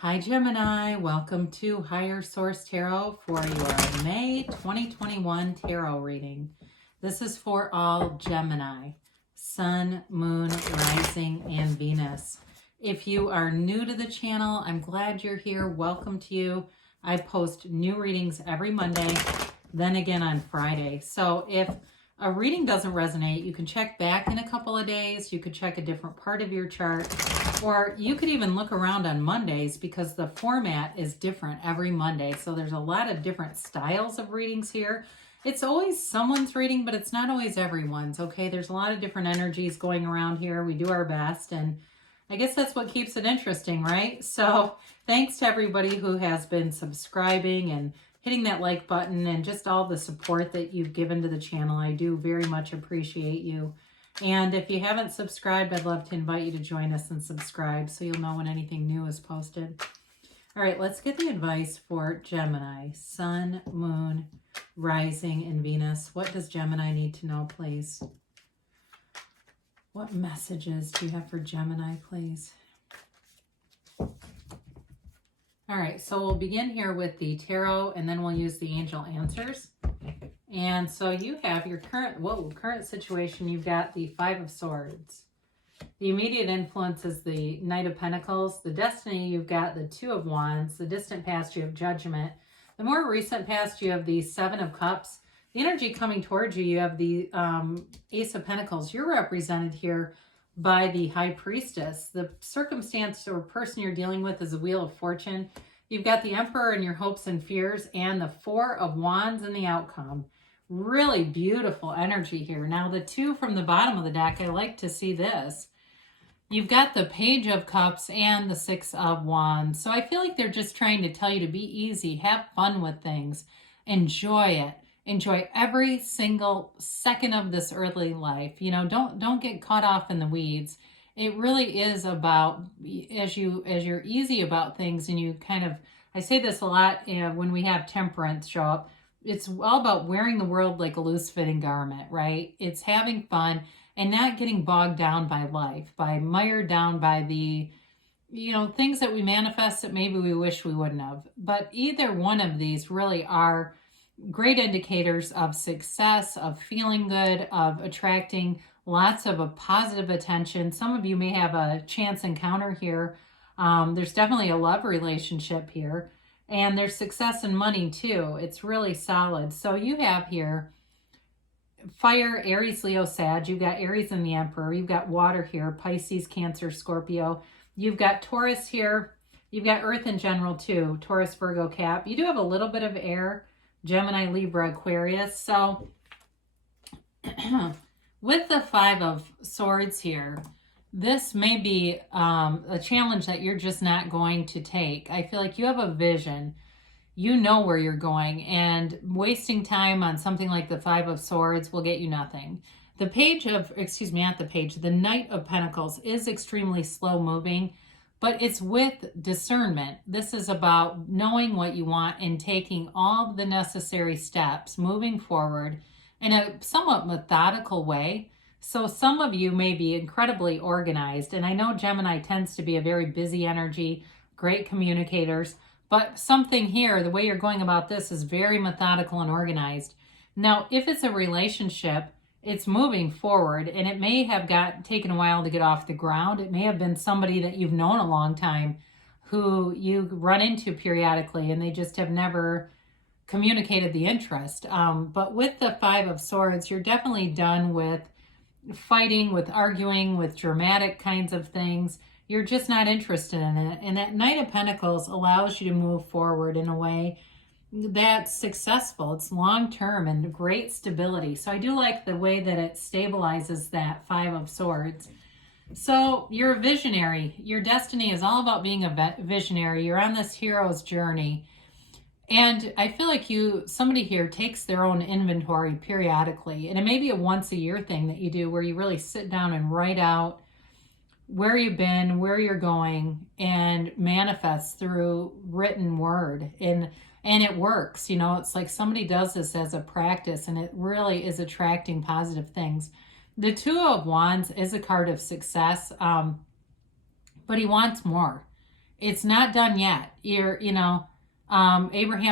Hi Gemini, welcome to Higher Source Tarot for your May 2021 tarot reading. This is for all Gemini, Sun, Moon, Rising, and Venus. If you are new to the channel, I'm glad you're here. Welcome to you. I post new readings every Monday, then again on Friday. So if a reading doesn't resonate, you can check back in a couple of days. You could check a different part of your chart. Or you could even look around on Mondays because the format is different every Monday. So there's a lot of different styles of readings here. It's always someone's reading, but it's not always everyone's, okay? There's a lot of different energies going around here. We do our best, and I guess that's what keeps it interesting, right? So thanks to everybody who has been subscribing and hitting that like button and just all the support that you've given to the channel. I do very much appreciate you. And if you haven't subscribed, I'd love to invite you to join us and subscribe so you'll know when anything new is posted. All right, let's get the advice for Gemini, Sun, Moon, Rising, and Venus. What does Gemini need to know, please? What messages do you have for Gemini, please? All right, so we'll begin here with the tarot, and then we'll use the angel answers. And so you have your current situation. You've got the Five of Swords. The immediate influence is the Knight of Pentacles. The destiny, you've got the Two of Wands. The distant past, you have Judgment. The more recent past, you have the Seven of Cups. The energy coming towards you, you have the Ace of Pentacles. You're represented here by the High Priestess. The circumstance or person you're dealing with is a Wheel of Fortune. You've got the Emperor and your hopes and fears, and the Four of Wands and the outcome. Really beautiful energy here. Now, the two from the bottom of the deck, I like to see this. You've got the Page of Cups and the Six of Wands. So I feel like they're just trying to tell you to be easy, have fun with things, enjoy it. Enjoy every single second of this earthly life. You know, don't get caught off in the weeds. It really is about, as you're easy about things, and you kind of, I say this a lot when we have temperance show up, it's all about wearing the world like a loose-fitting garment, right? It's having fun and not getting bogged down by life, mired down by the, things that we manifest that maybe we wish we wouldn't have. But either one of these really are great indicators of success, of feeling good, of attracting lots of a positive attention. Some of you may have a chance encounter here. There's definitely a love relationship here. And there's success and money too. It's really solid. So you have here fire, Aries, Leo, Sag. You've got Aries and the Emperor. You've got water here, Pisces, Cancer, Scorpio. You've got Taurus here. You've got Earth in general too, Taurus, Virgo, Cap. You do have a little bit of air, Gemini, Libra, Aquarius. So with the Five of Swords here, this may be a challenge that you're just not going to take. I feel like you have a vision. You know where you're going, and wasting time on something like the Five of Swords will get you nothing. The the Knight of Pentacles is extremely slow moving, but it's with discernment. This is about knowing what you want and taking all the necessary steps, moving forward in a somewhat methodical way. So some of you may be incredibly organized, and I know Gemini tends to be a very busy energy, great communicators, but something here, the way you're going about this is very methodical and organized. Now, if it's a relationship, it's moving forward, and it may have taken a while to get off the ground. It may have been somebody that you've known a long time who you run into periodically, and they just have never communicated the interest. But with the Five of Swords, you're definitely done with fighting, with arguing, with dramatic kinds of things. You're just not interested in it. And that Knight of Pentacles allows you to move forward in a way that's successful. It's long-term and great stability. So I do like the way that it stabilizes that Five of Swords. So you're a visionary. Your destiny is all about being a visionary. You're on this hero's journey. And I feel like somebody here takes their own inventory periodically. And it may be a once a year thing that you do where you really sit down and write out where you've been, where you're going, and manifest through written word. And it works. It's like somebody does this as a practice, and it really is attracting positive things. The Two of Wands is a card of success, but he wants more. It's not done yet. Abraham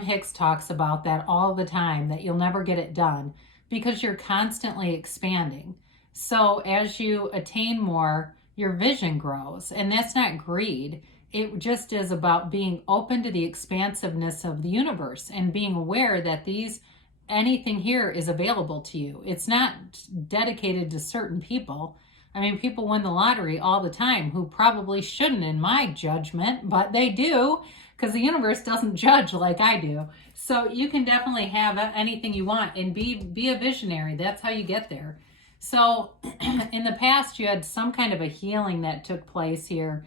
Hicks talks about that all the time, that you'll never get it done because you're constantly expanding. So as you attain more, your vision grows, and that's not greed. It just is about being open to the expansiveness of the universe and being aware that anything here is available to you. It's not dedicated to certain people. I mean, people win the lottery all the time who probably shouldn't, in my judgment, but they do, because the universe doesn't judge like I do. So you can definitely have anything you want and be a visionary. That's how you get there. So in the past, you had some kind of a healing that took place here,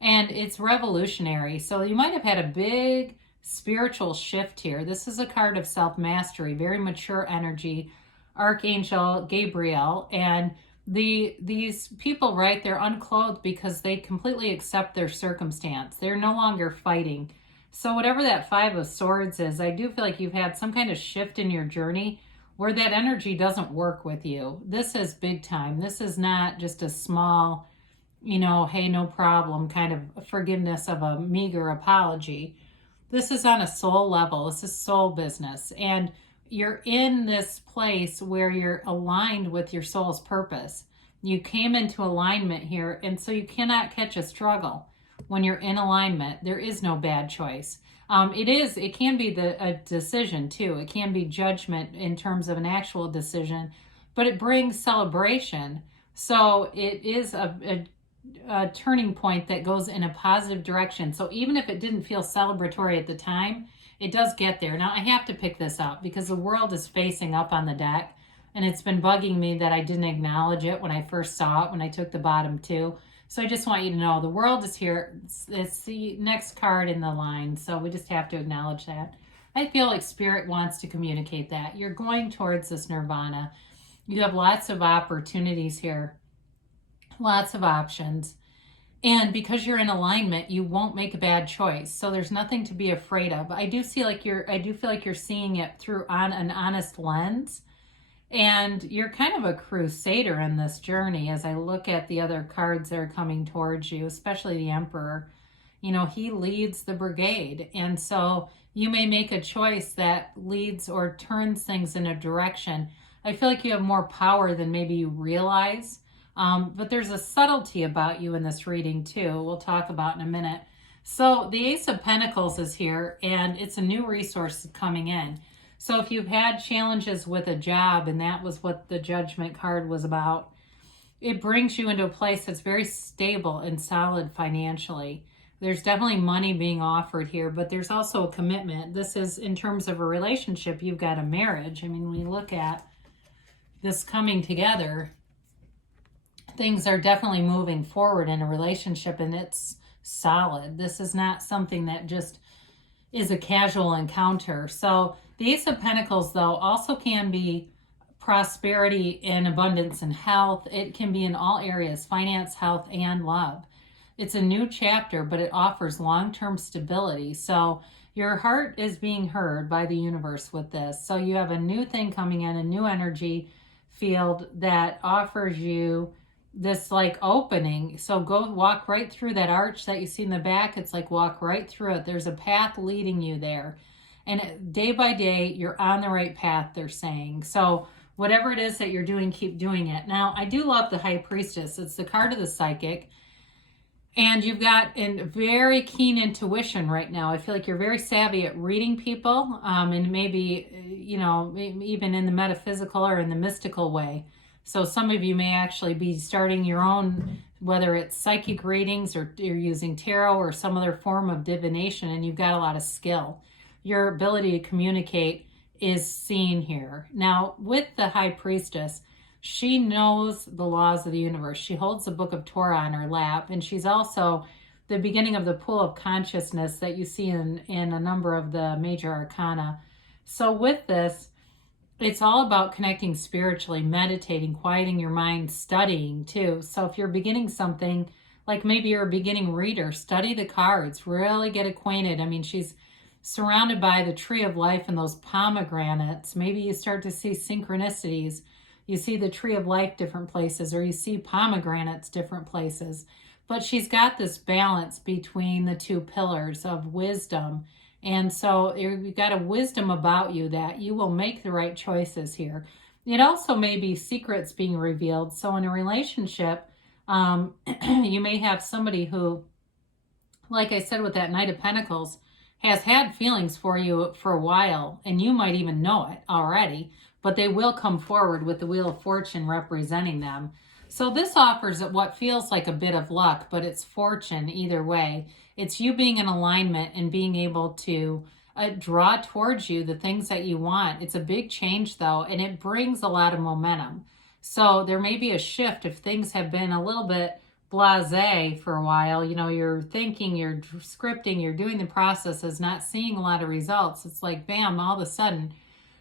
and it's revolutionary. So you might have had a big spiritual shift here. This is a card of self-mastery, very mature energy, Archangel Gabriel, and these people, right, they're unclothed because they completely accept their circumstance. They're no longer fighting. So whatever that Five of Swords is, I do feel like you've had some kind of shift in your journey where that energy doesn't work with you. This is big time. This is not just a small, hey, no problem kind of forgiveness of a meager apology. This is on a soul level. This is soul business. And you're in this place where you're aligned with your soul's purpose. You came into alignment here, and so you cannot catch a struggle. When you're in alignment, there is no bad choice. It can be a decision too. It can be judgment in terms of an actual decision, but it brings celebration. So it is a turning point that goes in a positive direction. So even if it didn't feel celebratory at the time, it does get there. Now I have to pick this up because the world is facing up on the deck, and it's been bugging me that I didn't acknowledge it when I first saw it, when I took the bottom two. So I just want you to know the world is here. It's the next card in the line. So we just have to acknowledge that. I feel like Spirit wants to communicate that. You're going towards this nirvana. You have lots of opportunities here, lots of options. And because you're in alignment, you won't make a bad choice. So there's nothing to be afraid of. I do feel like you're seeing it through on an honest lens. And you're kind of a crusader in this journey as I look at the other cards that are coming towards you, especially the Emperor. He leads the brigade. And so you may make a choice that leads or turns things in a direction. I feel like you have more power than maybe you realize. But there's a subtlety about you in this reading too. We'll talk about in a minute. So the Ace of Pentacles is here, and it's a new resource coming in. So if you've had challenges with a job, and that was what the Judgment card was about, it brings you into a place that's very stable and solid financially. There's definitely money being offered here, but there's also a commitment. This is in terms of a relationship. You've got a marriage. I mean, when you look at this coming together, things are definitely moving forward in a relationship, and it's solid. This is not something that just is a casual encounter. So the Ace of Pentacles, though, also can be prosperity and abundance and health. It can be in all areas, finance, health, and love. It's a new chapter, but it offers long-term stability. So your heart is being heard by the universe with this. So you have a new thing coming in, a new energy field that offers you this like opening. So go walk right through that arch that you see in the back. It's like walk right through it. There's a path leading you there. And day by day, you're on the right path, they're saying. So whatever it is that you're doing, keep doing it. Now, I do love the High Priestess. It's the card of the psychic. And you've got a very keen intuition right now. I feel like you're very savvy at reading people, and maybe, even in the metaphysical or in the mystical way. So some of you may actually be starting your own, whether it's psychic readings or you're using tarot or some other form of divination, and you've got a lot of skill. Your ability to communicate is seen here. Now, with the High Priestess, she knows the laws of the universe. She holds the Book of Torah on her lap, and she's also the beginning of the pool of consciousness that you see in a number of the major arcana. So with this, it's all about connecting spiritually, meditating, quieting your mind, studying too. So if you're beginning something, like maybe you're a beginning reader, study the cards, really get acquainted. I mean, she's surrounded by the tree of life and those pomegranates. Maybe you start to see synchronicities. You see the tree of life different places, or you see pomegranates different places. but she's got this balance between the two pillars of wisdom. And so you've got a wisdom about you that you will make the right choices here. It also may be secrets being revealed. So in a relationship, you may have somebody who, like I said with that Knight of Pentacles, has had feelings for you for a while, and you might even know it already, but they will come forward with the Wheel of Fortune representing them. So this offers what feels like a bit of luck, but it's fortune either way. It's you being in alignment and being able to draw towards you the things that you want. It's a big change though, and it brings a lot of momentum. So there may be a shift if things have been a little bit blasé for a while. You know, you're thinking, you're scripting, you're doing the processes, not seeing a lot of results. It's like, bam, all of a sudden.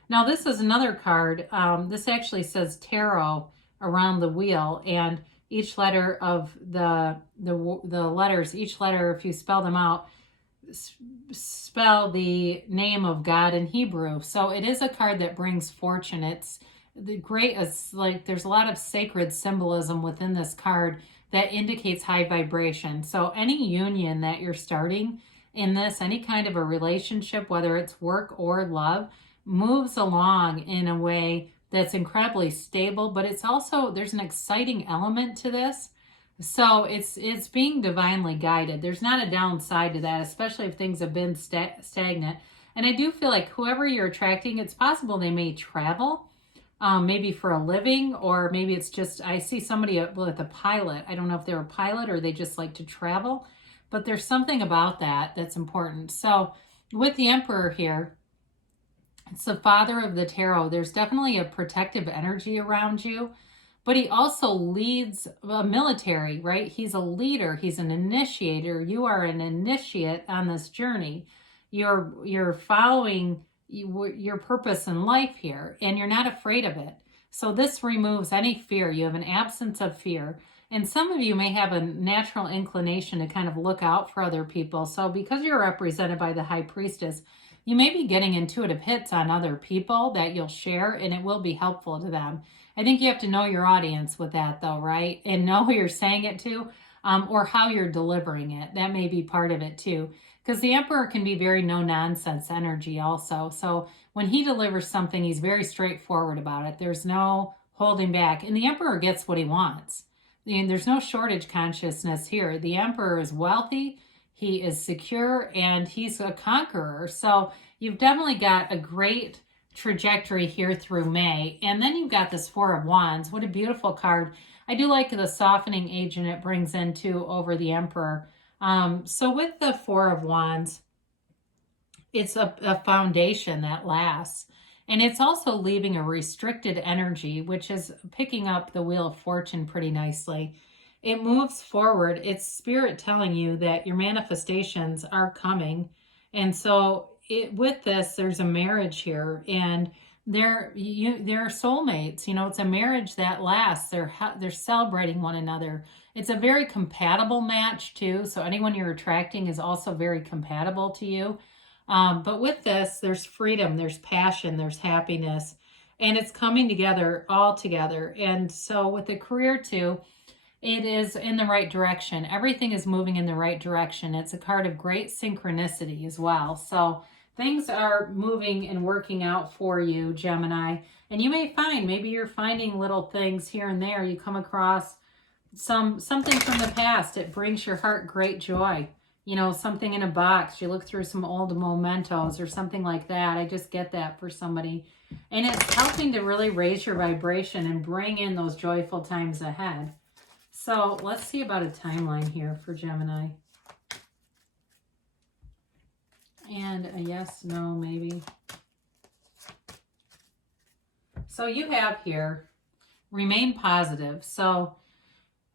Now this is another card. This actually says tarot around the wheel, and each letter of the letters, each letter, if you spell them out, spell the name of God in Hebrew. So it is a card that brings fortune. It's the great, it's like there's a lot of sacred symbolism within this card that indicates high vibration. So any union that you're starting in this, any kind of a relationship, whether it's work or love, moves along in a way that's incredibly stable, but it's also, there's an exciting element to this. So it's being divinely guided. There's not a downside to that, especially if things have been stagnant. And I do feel like whoever you're attracting, it's possible they may travel, maybe for a living, or maybe it's just, I see somebody with a pilot. I don't know if they're a pilot or they just like to travel, but there's something about that that's important. So with the Emperor here, it's the father of the tarot. There's definitely a protective energy around you, but he also leads a military, right? He's a leader. He's an initiator. You are an initiate on this journey. You're following your purpose in life here, and you're not afraid of it. So this removes any fear. You have an absence of fear. And some of you may have a natural inclination to kind of look out for other people. So because you're represented by the High Priestess, you may be getting intuitive hits on other people that you'll share, and it will be helpful to them. I think you have to know your audience with that though, right? And know who you're saying it to, or how you're delivering it. That may be part of it too. Because the Emperor can be very no-nonsense energy also. So when he delivers something, he's very straightforward about it. There's no holding back. And the Emperor gets what he wants. And there's no shortage consciousness here. The Emperor is wealthy, he is secure, and he's a conqueror. So you've definitely got a great trajectory here through May. And then you've got this Four of Wands. What a beautiful card. I do like the softening agent it brings in too over the Emperor. So with the Four of Wands, it's a foundation that lasts. And it's also leaving a restricted energy, which is picking up the Wheel of Fortune pretty nicely. It moves forward. It's spirit telling you that your manifestations are coming. And so with this, there's a marriage here, and they're soulmates. You know, it's a marriage that lasts. They're celebrating one another. It's a very compatible match too. So anyone you're attracting is also very compatible to you. But with this, there's freedom, there's passion, there's happiness, and it's coming together all together. And so with the career too, it is in the right direction. Everything is moving in the right direction. It's a card of great synchronicity as well. So things are moving and working out for you, Gemini. And you may find, maybe you're finding little things here and there. You come across something from the past. It brings your heart great joy. You know, something in a box. You look through some old mementos or something like that. I just get that for somebody. And it's helping to really raise your vibration and bring in those joyful times ahead. So let's see about a timeline here for Gemini. And a yes, no, maybe. So you have here, remain positive. So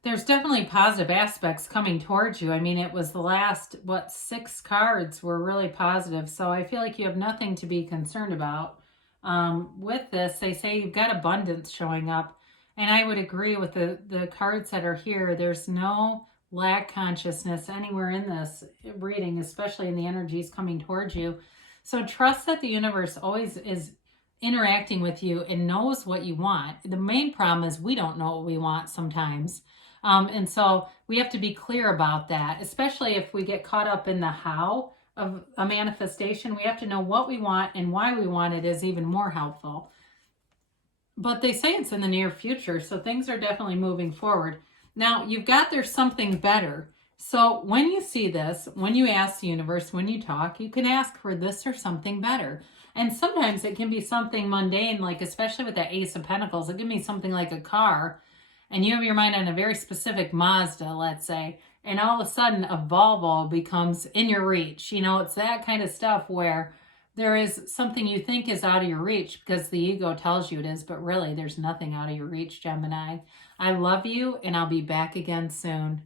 there's definitely positive aspects coming towards you. I mean, it was the last, 6 cards were really positive. So I feel like you have nothing to be concerned about. With this, they say you've got abundance showing up. And I would agree with the cards that are here. There's no lack consciousness anywhere in this reading, especially in the energies coming towards you. So trust that the universe always is interacting with you and knows what you want. The main problem is we don't know what we want sometimes. And so we have to be clear about that, especially if we get caught up in the how of a manifestation. We have to know what we want and why we want it is even more helpful. But they say it's in the near future, so things are definitely moving forward. Now, you've got there's something better. So when you see this, when you ask the universe, when you talk, you can ask for this or something better. And sometimes it can be something mundane, like especially with that Ace of Pentacles, it can be something like a car, and you have your mind on a very specific Mazda, let's say, and all of a sudden a Volvo becomes in your reach. You know, it's that kind of stuff where there is something you think is out of your reach because the ego tells you it is, but really there's nothing out of your reach, Gemini. I love you, and I'll be back again soon.